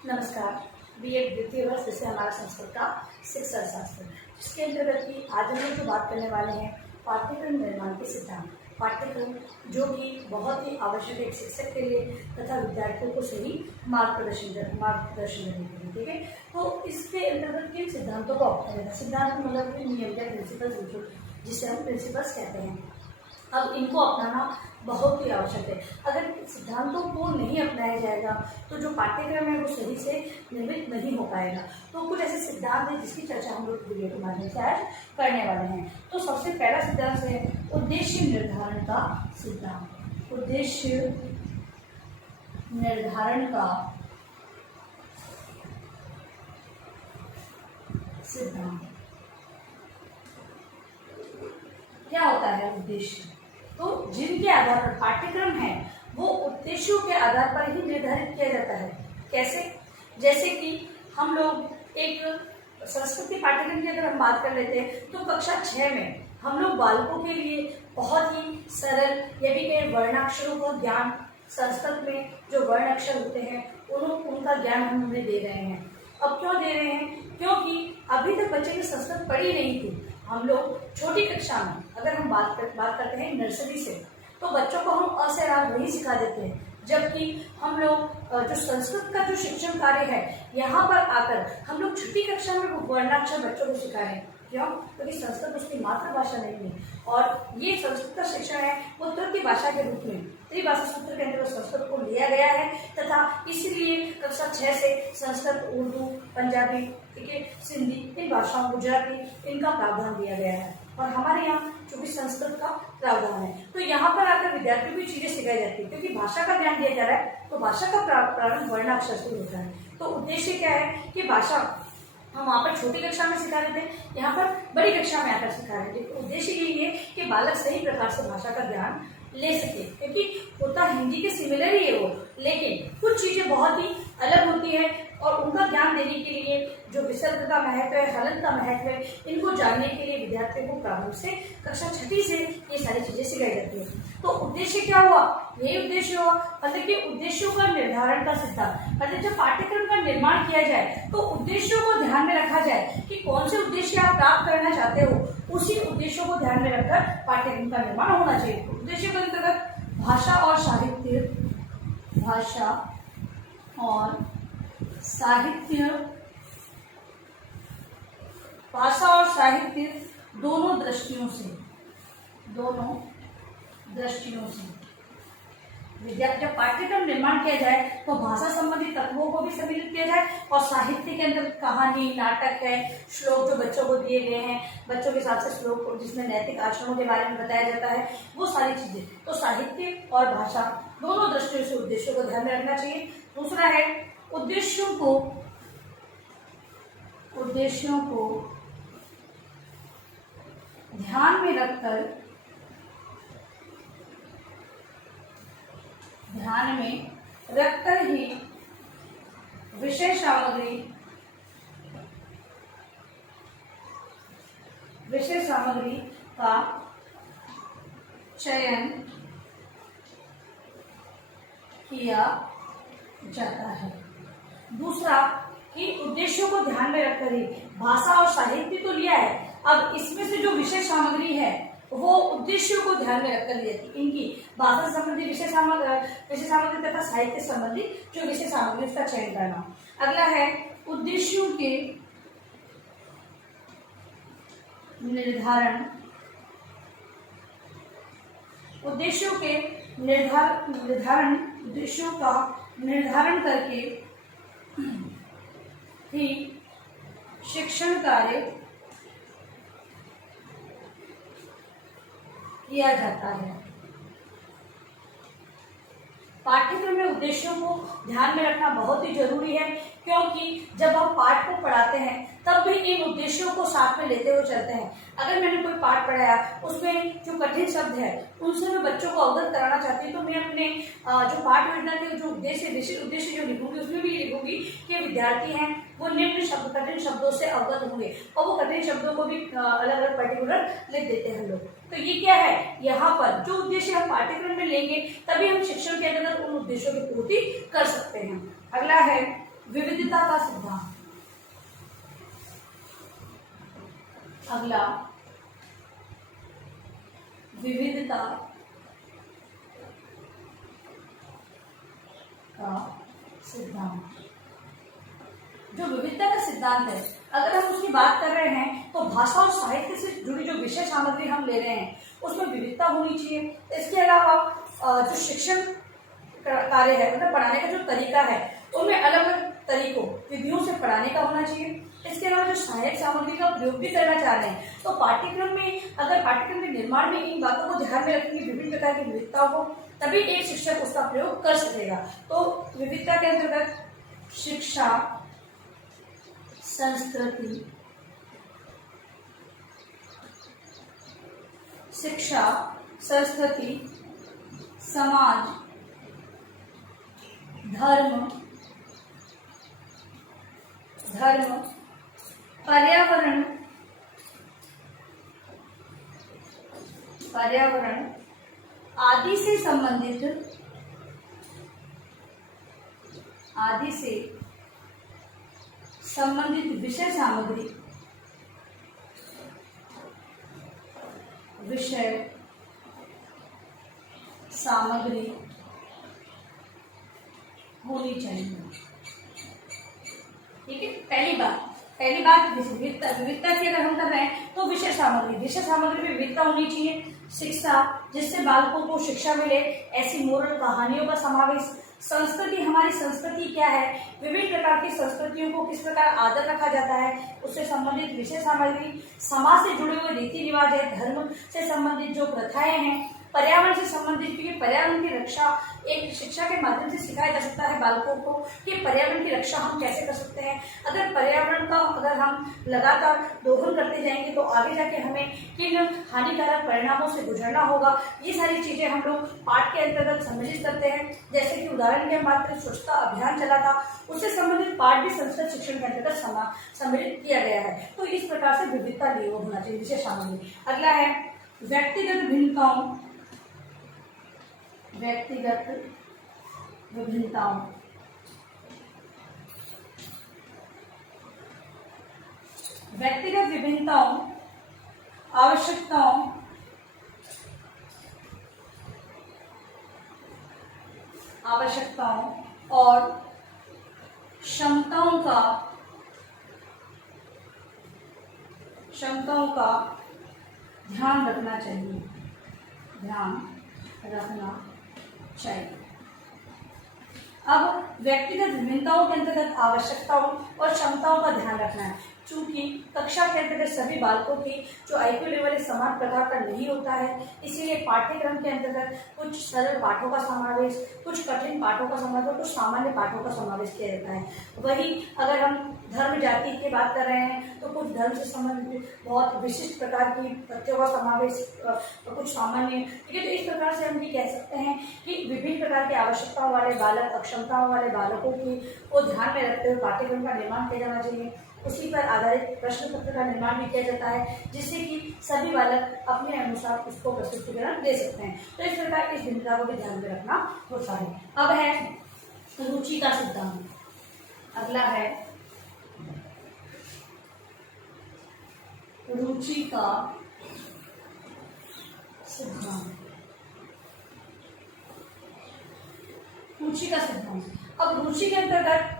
नमस्कार। बीएड द्वितीय वर्ष जैसे हमारा संस्कृत का शिक्षण शास्त्र, जिसके अंतर्गत की आज हम लोग जो बात करने वाले हैं पाठ्यक्रम निर्माण के सिद्धांत। पाठ्यक्रम जो कि बहुत ही आवश्यक है एक शिक्षक के लिए तथा विद्यार्थियों को सही मार्गदर्शन करने के लिए। ठीक है, तो इसके अंतर्गत किन सिद्धांतों को अपनाया जाता है। सिद्धांत मतलब नियम या प्रिंसिपल्स, जिसे हम प्रिंसिपल्स कहते हैं। अब इनको अपनाना बहुत ही आवश्यक है। अगर सिद्धांतों को नहीं अपनाया जाएगा तो जो पाठ्यक्रम है वो सही से निर्मित नहीं हो पाएगा। तो कुछ ऐसे सिद्धांत हैं जिसकी चर्चा हम लोग वीडियो के माध्यम से आज करने वाले हैं। तो सबसे पहला सिद्धांत है उद्देश्य निर्धारण का सिद्धांत। उद्देश्य निर्धारण का सिद्धांत। क्या होता है उद्देश्य? तो जिनके आधार पर पाठ्यक्रम है वो उद्देश्यों के आधार पर ही निर्धारित किया जाता है। कैसे? जैसे कि हम लोग एक संस्कृत के पाठ्यक्रम की अगर हम बात कर लेते हैं तो कक्षा 6 में हम लोग बालकों के लिए बहुत ही सरल या भी कहीं वर्णाक्षरों का ज्ञान, संस्कृत में जो वर्ण अक्षर होते हैं उनका ज्ञान हम उन्हें दे रहे हैं। अब क्यों दे रहे हैं? क्योंकि अभी तक बच्चे ने संस्कृत पढ़ी नहीं थी। हम लोग छोटी कक्षा में अगर हम बात करते हैं नर्सरी से, तो बच्चों को हम अ से अ वही सिखा देते हैं। जबकि हम लोग जो संस्कृत का जो शिक्षण कार्य है यहाँ पर आकर हम लोग छठी कक्षा में वर्णाक्षर बच्चों को सिखा रहे हैं। क्यों? क्योंकि संस्कृत उसकी मातृभाषा नहीं है और ये संस्कृत का शिक्षण है वो तृतीय भाषा के रूप में त्रिभाषा सूत्र के अंतर्गत संस्कृत को लिया गया है तथा इसलिए कक्षा 6 से संस्कृत, उर्दू, पंजाबी, ठीक है, सिंधी, इन भाषाओं, गुजराती, इनका प्रावधान दिया गया है। और हमारे यहाँ चूंकि संस्कृत का प्रावधान है तो यहाँ पर आकर विद्यार्थियों को चीजें सिखाई जाती है। क्योंकि भाषा का ज्ञान दिया जा रहा है तो भाषा का प्रारंभ वर्णाक्षर से होता है। तो उद्देश्य क्या है कि भाषा हम वहाँ पर छोटी कक्षा में सिखा रहे थे, यहाँ पर बड़ी कक्षा में आकर सिखा रहे थे। तो उद्देश्य यही है कि बालक सही प्रकार से भाषा का ज्ञान ले सके। क्योंकि होता हिंदी के सिमिलर ही है वो, लेकिन कुछ चीजें बहुत ही अलग होती है और उनका ज्ञान देने के लिए जो विसर्ग का महत्व है, हलन का महत्व है, इनको जानने के लिए विद्यार्थियों को प्रारंभ से कक्षा 6 से ये सारी चीजें सिखाई जाती है। तो उद्देश्य क्या हुआ? यही उद्देश्य हुआ, मतलब कि उद्देश्यों का निर्धारण का सिद्धांत। मतलब जब पाठ्यक्रम का निर्माण किया जाए तो उद्देश्यों को ध्यान में रखा जाए कि कौन से उद्देश्य आप प्राप्त करना चाहते हो, उसी उद्देश्यों को ध्यान में रखकर पाठ्यक्रम का निर्माण होना चाहिए। उद्देश्य के अंतर्गत भाषा और साहित्य, भाषा और साहित्य, भाषा और साहित्य दोनों दृष्टियों से जब पाठ्यक्रम निर्माण किया जाए तो भाषा संबंधी तत्वों को भी सम्मिलित किया जाए और साहित्य के अंदर कहानी, नाटक है, श्लोक जो बच्चों को दिए गए हैं, बच्चों के हिसाब से श्लोक जिसमें नैतिक आचरणों के बारे में बताया जाता है, वो सारी चीजें। तो साहित्य और भाषा दोनों दृष्टियों से उद्देश्यों को ध्यान में रखना चाहिए। दूसरा है उद्देश्यों को ध्यान में रखकर ही विषय सामग्री का चयन किया जाता है। दूसरा कि उद्देश्यों को ध्यान में रखकर ही भाषा और साहित्य तो लिया है, अब इसमें से जो विषय सामग्री है वो उद्देश्यों को ध्यान में रखकर ली जाती है। इनकी भाषा संबंधी विषय सामग्री तथा साहित्य संबंधी जो विषय सामग्री उसका चयन करना। अगला है उद्देश्यों के निर्धारण उद्देश्यों का निर्धारण करके ही शिक्षण कार्य किया जाता है। पाठ्यक्रम में उद्देश्यों को ध्यान में रखना बहुत ही जरूरी है, क्योंकि जब हम पाठ को पढ़ाते हैं तब भी इन उद्देश्यों को साथ में लेते हुए चलते हैं। अगर मैंने कोई पाठ पढ़ाया उसमें जो कठिन शब्द है उनसे मैं बच्चों को अवगत कराना चाहती हूँ, तो मैं अपने जो पाठ योजना के जो विशेष उद्देश्य जो लिखूंगी उसमें भी लिखूंगी कि विद्यार्थी हैं वो निम्न शब्द कठिन शब्दों से अवगत होंगे और वो कठिन शब्दों को भी अलग अलग पर्टिकुलर लिख देते हैं लोग। तो ये क्या है, यहाँ पर जो उद्देश्य हम पाठ्यक्रम में लेंगे तभी हम शिक्षण के अंतर्गत उन उद्देश्यों की पूर्ति कर सकते हैं। अगला है विविधता का सिद्धांत। अगला विविधता का सिद्धांत। जो विविधता का सिद्धांत है, अगर हम उसकी बात कर रहे हैं तो भाषा और साहित्य से जुड़ी जो विषय सामग्री हम ले रहे हैं उसमें विविधता होनी चाहिए। इसके अलावा जो शिक्षण कार्य है, मतलब पढ़ाने का जो तरीका है, उनमें अलग अलग तरीकों विधियों से पढ़ाने का होना चाहिए। इसके अलावा जो सहायक सामग्री का प्रयोग भी करना चाह रहे हैं तो पाठ्यक्रम में, अगर पाठ्यक्रम के निर्माण में इन बातों को ध्यान में रखेंगे, विभिन्न प्रकार की विविधताओं को, तभी एक शिक्षक उसका प्रयोग कर सकेगा। तो विविधता के अंतर्गत शिक्षा, संस्कृति, शिक्षा, संस्कृति, समाज, धर्म, पर्यावरण आदि से संबंधित विषय सामग्री होनी चाहिए। ठीक है, पहली बात विविधता की अगर हम कर रहे हैं तो विषय सामग्री में विविधता होनी चाहिए। शिक्षा, जिससे बालकों को शिक्षा मिले, ऐसी मोरल कहानियों का समावेश। संस्कृति, हमारी संस्कृति क्या है, विभिन्न प्रकार की संस्कृतियों को किस प्रकार आदर रखा जाता है, उससे संबंधित विषय सामग्री। समाज से जुड़े हुए रीति रिवाज है, धर्म से संबंधित जो प्रथाएं हैं, पर्यावरण से संबंधित, क्योंकि पर्यावरण की रक्षा एक शिक्षा के माध्यम से सिखाया जा सकता है बालकों को कि पर्यावरण की रक्षा हम कैसे कर सकते हैं। अगर पर्यावरण का हम लगातार दोहन करते जाएंगे तो आगे जाके हमें किन हानिकारक परिणामों से गुजरना होगा, ये सारी चीजें हम लोग पाठ के अंतर्गत सम्मिलित करते हैं। जैसे कि उदाहरण के हम बात करें, स्वच्छता अभियान चला था, उससे संबंधित पाठ भी संस्कृत शिक्षण के अंतर्गत सम्मिलित किया गया है। तो इस प्रकार से विविधता लिए होना चाहिए विषय सामग्री। अगला है व्यक्तिगत भिन्नताओं। व्यक्तिगत विभिन्नताओं, आवश्यकताओं और क्षमताओं का ध्यान रखना चाहिए। अब व्यक्तिगत विभिन्नताओं के अंतर्गत आवश्यकताओं और क्षमताओं का ध्यान रखना है। चूंकि कक्षा के अंतर्गत सभी बालकों की जो IQ लेवल समान प्रकार का नहीं होता है, इसीलिए पाठ्यक्रम के अंतर्गत कुछ सरल पाठों का समावेश, कुछ कठिन पाठों का समावेश और कुछ सामान्य पाठों का समावेश किया जाता है। वही अगर हम धर्म जाति की बात कर रहे हैं तो कुछ धर्म से संबंधित बहुत विशिष्ट प्रकार की तथ्यों का समावेश, कुछ सामान्य। ठीक है, तो इस प्रकार से हम ये कह सकते हैं कि विभिन्न प्रकार की आवश्यकताओं वाले बालक, अक्षमताओं वाले बालकों को ध्यान में रखते हुए पाठ्यक्रम का निर्माण किया जाना चाहिए। उसी पर आधारित प्रश्न पत्र का निर्माण भी किया जाता है, जिससे कि सभी बालक अपने अनुसार उसको प्रस्तुतिकरण दे सकते हैं। तो इस प्रकार इस भिन्नता को भी ध्यान में रखना होता है। अब है रुचि का सिद्धांत। अगला है रुचि का सिद्धांत। अब रुचि के अंतर्गत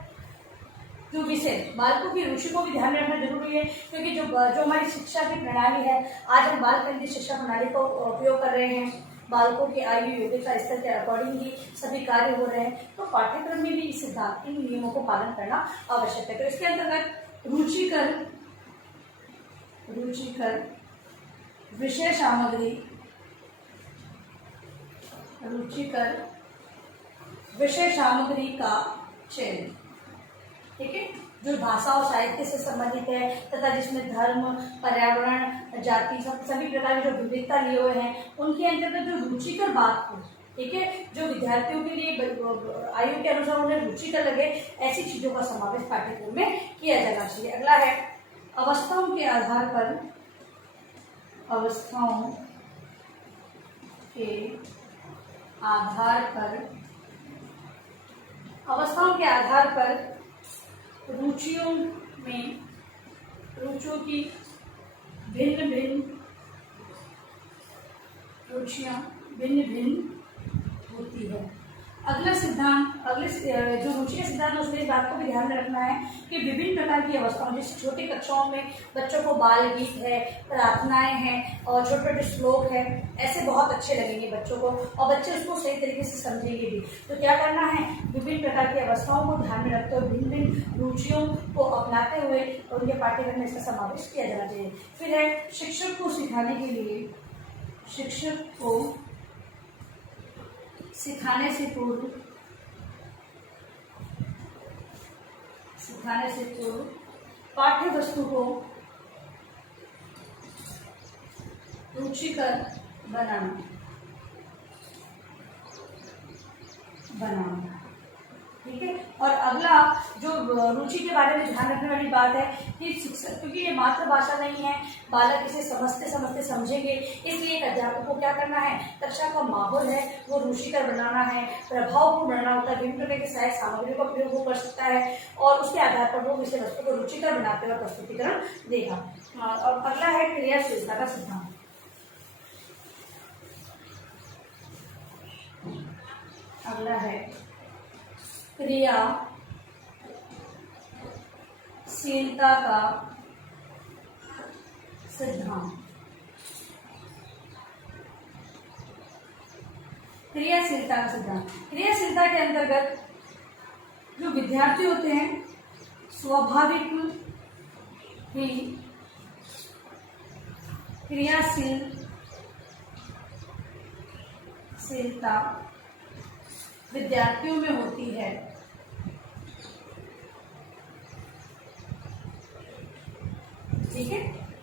जो विषय, बालकों की रुचि को भी ध्यान में रखना जरूरी है, क्योंकि जो हमारी शिक्षा की प्रणाली है, आज हम बाल केंद्रित शिक्षा प्रणाली का उपयोग कर रहे हैं। बालकों के आयु योग्यता स्तर के अकॉर्डिंग ही सभी कार्य हो रहे हैं, तो पाठ्यक्रम में भी इस सिद्धांत, इन नियमों को पालन करना आवश्यक है। तो इसके अंतर्गत रुचिकर विषय सामग्री, का चयन। ठीक है, जो भाषा और साहित्य से संबंधित है तथा जिसमें धर्म, पर्यावरण, जाति, सभी प्रकार की जो विविधता लिए हुए हैं, उनके अंतर्गत जो रुचिकर बात हो, ठीक है, जो विद्यार्थियों के लिए आयु के अनुसार उन्हें रुचिकर लगे, ऐसी चीजों का समावेश पाठ्यक्रम में किया जाना चाहिए। अगला है अवस्थाओं के आधार पर रुचियों में रुचियों की भिन्न भिन्न रुचियां भिन्न भिन्न होती है। अगले जो रुचि का सिद्धांत है उसमें इस बात को भी ध्यान में रखना है कि विभिन्न प्रकार की अवस्थाओं, जैसे छोटी कक्षाओं में बच्चों को बाल गीत है, प्रार्थनाएं हैं और छोटे छोटे श्लोक है, ऐसे बहुत अच्छे लगेंगे बच्चों को और बच्चे उसको सही तरीके से समझेंगे भी। तो क्या करना है, विभिन्न प्रकार की अवस्थाओं को ध्यान में रखते हुए भिन्न भिन्न रुचियों को अपनाते हुए उनके पाठ्यक्रम में इसका समावेश किया जाना चाहिए। फिर है शिक्षक को सिखाने के लिए, शिक्षक को सिखाने से पूर्व पाठ्य वस्तु को रुचिकर बनाना। ठीक है। और अगला जो रुचि के बारे में ध्यान रखने वाली बात है कि शिक्षक, क्योंकि ये मातृभाषा नहीं है, बालक इसे समझते समझेंगे, इसलिए एक अध्यापक को क्या करना है, कक्षा का माहौल है वो रुचिकर बनाना है, प्रभावपूर्ण बनाना होता है। विभिन्न प्रकार की सहायक सामग्री का प्रयोग वो कर सकता है और उसके आधार पर वो विषय वस्तु को रुचिकर बनाते हुए प्रस्तुतिकरण देगा। और अगला है क्रियाशीलता का सिद्धांत। अगला है क्रियाशीलता का सिद्धांत। क्रियाशीलता का सिद्धांत, क्रियाशीलता के अंतर्गत जो विद्यार्थी होते हैं स्वाभाविक ही क्रियाशीलता विद्यार्थियों में होती है। ठीक है,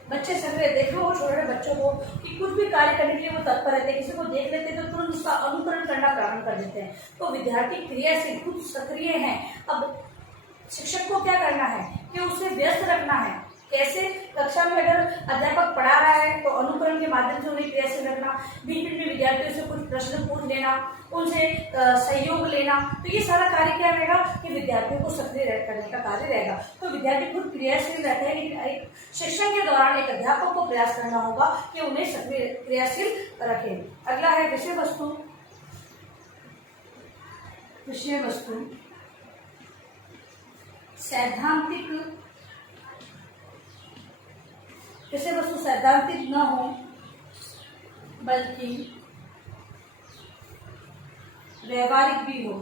बच्चे सक्रिय, देखो वो छोटे बच्चों को कि कुछ भी कार्य करने के लिए वो तत्पर रहते हैं, किसी को देख लेते हैं तो तुरंत उसका अनुकरण करना प्रारंभ कर देते हैं। तो विद्यार्थी क्रियाशील, खुद सक्रिय हैं। अब शिक्षक को क्या करना है कि उसे व्यस्त रखना है। कैसे, कक्षा में अगर अध्यापक पढ़ा रहा है तो अनुकरण के माध्यम से उन्हें क्रियाशील रखना, बीच बीच में विद्यार्थियों से कुछ प्रश्न पूछ लेना, उनसे सहयोग लेना, तो ये सारा कार्य क्या रहेगा कि विद्यार्थियों को सक्रिय करने का कार्य रहेगा। तो विद्यार्थी खुद क्रियाशील रहते हैं, लेकिन शिक्षण के दौरान एक अध्यापक को प्रयास करना होगा कि उन्हें सक्रिय क्रियाशील रखे। अगला है विषय वस्तु सैद्धांतिक। विषय वस्तु सैद्धांतिक न हो बल्कि व्यवहारिक भी हो।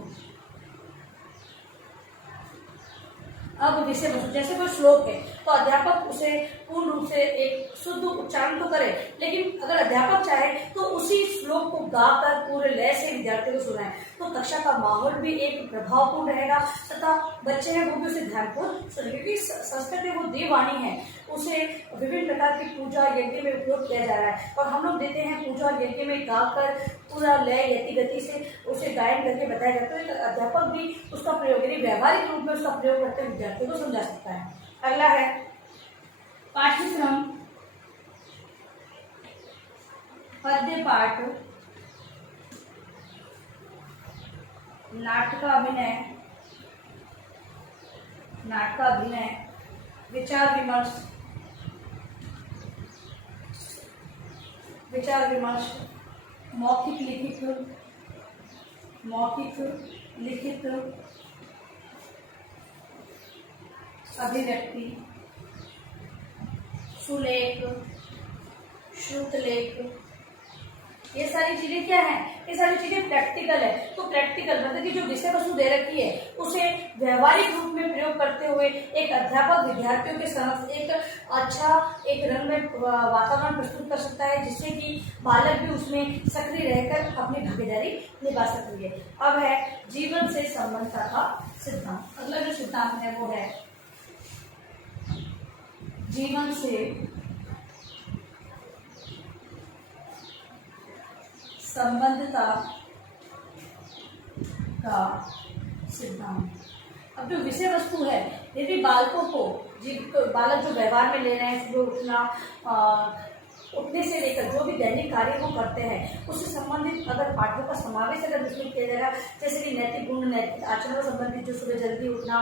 अब विषय वस्तु, जैसे कोई श्लोक है तो अध्यापक उसे पूर्ण रूप से एक शुद्ध उच्चारण तो करे, लेकिन अगर अध्यापक चाहे तो उसी श्लोक को गाकर पूरे लय से विद्यार्थियों को सुनाए, तो कक्षा का माहौल भी एक प्रभावपूर्ण रहेगा तथा बच्चे हैं वो भी उसे ध्यानपूर्वक सुने, क्योंकि संस्कृत में वो देववाणी है, उसे विभिन्न प्रकार की पूजा यज्ञ में उपयोग किया जा रहा है और हम लोग देते हैं पूजा यज्ञ में गाकर पूरा लय यति गति से उसे गायन करके बताया जाता है। तो अध्यापक भी उसका प्रयोग यानी व्यवहारिक रूप में उसका प्रयोग करते हुए विद्यार्थियों को समझा सकता है। अगला है पाठ्यक्रम पद्य पाठ, नाटकाभिनय, विचार विमर्श, मौखिक लिखित अभिव्यक्ति, सुलेख, श्रुतलेख, ये सारी चीजें क्या है, ये सारी चीजें प्रैक्टिकल है। तो प्रैक्टिकल मतलब कि जो विषय वस्तु दे रखी है उसे व्यवहारिक रूप में प्रयोग करते हुए एक अध्यापक विद्यार्थियों के समक्ष एक अच्छा एक रंग में वातावरण प्रस्तुत कर सकता है, जिससे कि बालक भी उसमें सक्रिय रहकर अपनी भागीदारी निभा सकती है। अब है जीवन से संबंधता का सिद्धांत। अगला जो सिद्धांत है वो है जीवन से संबंधता का सिद्धांत। अब जो विषय वस्तु है, यदि बालकों को बालक जो व्यवहार में ले रहे हैं, सुबह उठना, उठने से लेकर जो भी दैनिक कार्य वो करते हैं उससे संबंधित अगर पाठों का समावेश अगर इसमें किया जाएगा, जैसे कि नैतिक गुण, नैतिक आचरण से संबंधित जो सुबह जल्दी उठना,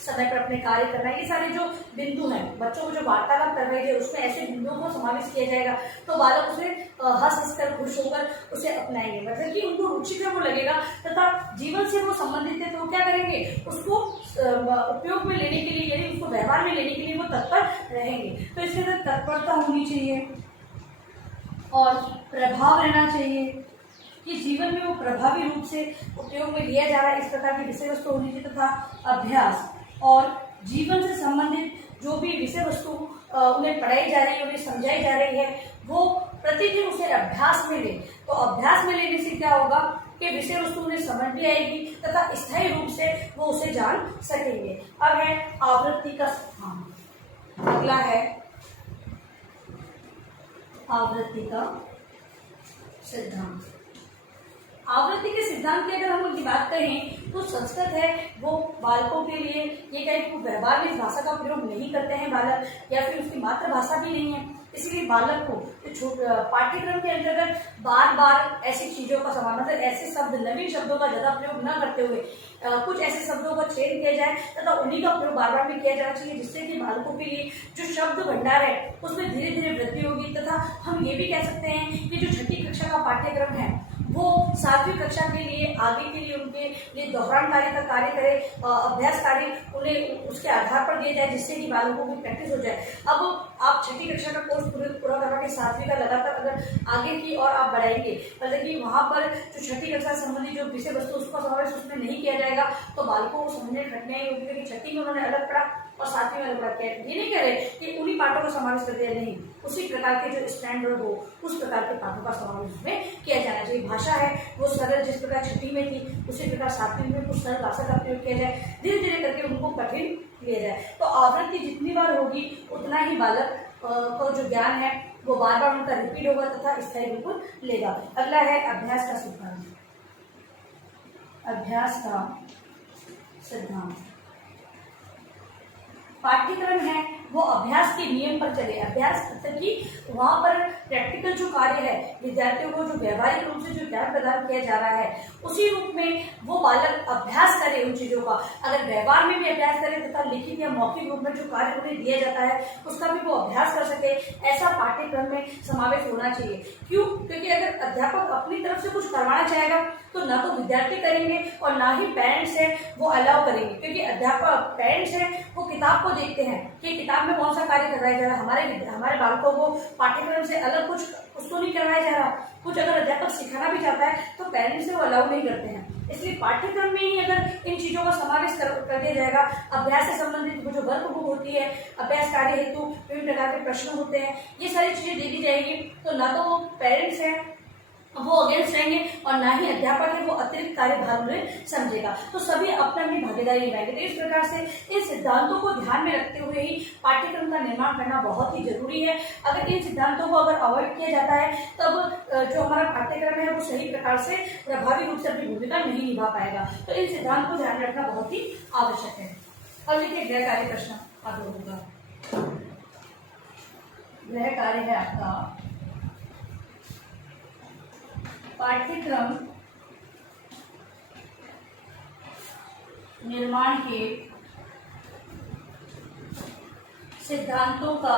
समय पर अपने कार्य करना, ये सारे जो बिंदु हैं बच्चों को जो वार्तालाप कर रहे हैं उसमें ऐसे बिंदुओं को समावेश किया जाएगा तो बालक उसे हंस खुश होकर उसे अपनाएंगे, मतलब कि उनको रुचिकर वो लगेगा तथा जीवन से वो संबंधित है तो वो क्या करेंगे, उसको उपयोग में लेने के लिए यानी उसको व्यवहार में लेने के लिए वो तत्पर रहेंगे। तो इसके अंदर तत्परता होनी चाहिए और प्रभाव रहना चाहिए कि जीवन में वो प्रभावी रूप से उपयोग में लिया जा रहा है, इस प्रकार की विषय वस्तु होनी चाहिए तथा अभ्यास और जीवन से संबंधित जो भी विषय वस्तु उन्हें पढ़ाई जा रही है, उन्हें समझाई जा रही है, वो प्रतिदिन उसे अभ्यास में ले। तो अभ्यास में लेने से क्या होगा कि विषय वस्तु उन्हें समझ भी आएगी तथा स्थायी रूप से वो उसे जान सकेंगे। अब है आवृत्ति का सिद्धांत। अगला है आवृत्ति का सिद्धांत। आवृत्ति के सिद्धांत की अगर हम लोग बात करें तो संस्कृत है वो बालकों के लिए ये कहीं व्यवहार में इस भाषा का प्रयोग नहीं करते हैं बालक, या फिर उसकी मातृभाषा भी नहीं है, इसलिए बालक को पाठ्यक्रम के अंतर्गत बार बार ऐसी चीजों का समान, मतलब ऐसे शब्द नवीन शब्दों का ज्यादा प्रयोग न करते हुए कुछ ऐसे शब्दों का चयन किया जाए तथा उन्हीं का प्रयोग बार बार भी किया जाना चाहिए, जिससे कि बालकों के लिए जो शब्द भंडार है उसमें धीरे धीरे वृद्धि होगी। तथा हम ये भी कह सकते हैं कि जो छठी कक्षा का पाठ्यक्रम है वो 7वीं कक्षा के लिए आगे के लिए उनके लिए दोहरान कार्य का कार्य करे, अभ्यास कार्य उन्हें उसके आधार पर दिया जाए, जिससे कि बालकों की प्रैक्टिस हो जाए। अब आप छठी कक्षा का कोर्स पूरा करवा के 7वीं का लगातार अगर आगे की और आप बढ़ाएंगे, मतलब कि वहाँ पर जो छठी कक्षा से संबंधित जो विषय वस्तु उसका समावेश उसमें नहीं किया जाएगा तो बालकों को समझने कठिनाई होगी, क्योंकि छठी में उन्होंने अलग पढ़ा और 7वीं में अलग पढ़ा। ये नहीं कह रहे कि उन्हीं पाठों का समावेश कर दिया, नहीं, उसी प्रकार के जो स्टैंडर्ड हो उस प्रकार के पाठों का समावेश उसमें किया जाना चाहिए। भाषा है वो सरल, जिस प्रकार छठी में थी उसी प्रकार 7वीं में कुछ सरल भाषा का प्रयोग किया जाए, धीरे धीरे करके उनको कठिन लिया जाए। तो आवृत्ति जितनी बार होगी उतना ही बालक का जो ज्ञान है वो बार बार उनका रिपीट होगा तथा स्थायी रूप लेगा। अगला है अभ्यास का सिद्धांत। अभ्यास का सिद्धांत पाठ्यक्रम है वो अभ्यास के नियम पर चले। अभ्यास मतलब कि वहाँ पर प्रैक्टिकल जो कार्य है विद्यार्थियों को जो व्यवहारिक रूप से जो ज्ञान प्रदान किया जा रहा है उसी रूप में वो बालक अभ्यास करे उन चीजों का। अगर व्यवहार में भी अभ्यास करे तथा लिखित या मौखिक रूप में जो कार्य उन्हें दिया जाता है उसका भी वो अभ्यास कर सके, ऐसा पाठ्यक्रम में समावेश होना चाहिए। क्यों? क्योंकि अगर अध्यापक अपनी तरफ से कुछ करवाना चाहेगा तो ना तो विद्यार्थी करेंगे और ना ही पेरेंट्स है वो अलाउ करेंगे, क्योंकि अध्यापक पेरेंट्स है वो किताब को देखते हैं कि किताब में कौन सा कार्य करवाया जा रहा है, हमारे बालकों को पाठ्यक्रम से अलग कुछ उसको नहीं करवाया जा रहा। कुछ अगर अध्यापक सिखाना भी चाहता है तो पेरेंट्स से वो अलाउ नहीं करते हैं, इसलिए पाठ्यक्रम में ही अगर इन चीजों का समावेश कर दिया जाएगा, अभ्यास से संबंधित जो वर्क बुक होती है, अभ्यास कार्य हेतु विभिन्न प्रकार के प्रश्न होते हैं, ये सारी चीजें दे दी जाएगी तो ना तो वो पेरेंट्स है वो अगेंस्ट रहेंगे और ना ही अध्यापक है वो अतिरिक्त कार्यभार में समझेगा। तो सभी अपनी अपनी भागीदारी निभाएंगे। तो इस प्रकार से इन सिद्धांतों को ध्यान में रखते हुए ही पाठ्यक्रम का निर्माण करना बहुत ही जरूरी है। अगर इन सिद्धांतों को अगर अवॉइड किया जाता है तब जो हमारा पाठ्यक्रम है वो सही प्रकार से प्रभावी रूप से अपनी भूमिका नहीं निभा पाएगा। तो इन सिद्धांत को ध्यान रखना बहुत ही आवश्यक है। अब देखिए गृह कार्य प्रश्न आगे होगा। गृह कार्य है आपका पाठ्यक्रम निर्माण के सिद्धांतों का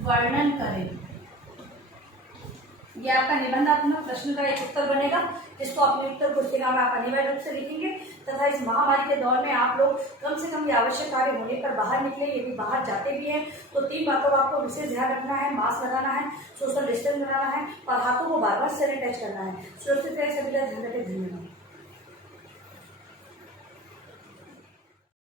वर्णन करें। यह आपका निबंधात्मक प्रश्न का एक उत्तर बनेगा, जिसको अपने उत्तर पुस्तिका में आप अनिवार्य रूप से लिखेंगे तथा इस महामारी के दौर में आप लोग कम से कम ये आवश्यक कार्य होने पर बाहर निकले। यदि बाहर जाते भी हैं तो 3 बातों का आपको विशेष ध्यान रखना है। मास्क लगाना है, सोशल डिस्टेंस बनाना है और हाथों को बार बार सैनिटाइज करना है। सुरक्षित रहे, सभी का ध्यान रखें। धन्यवाद।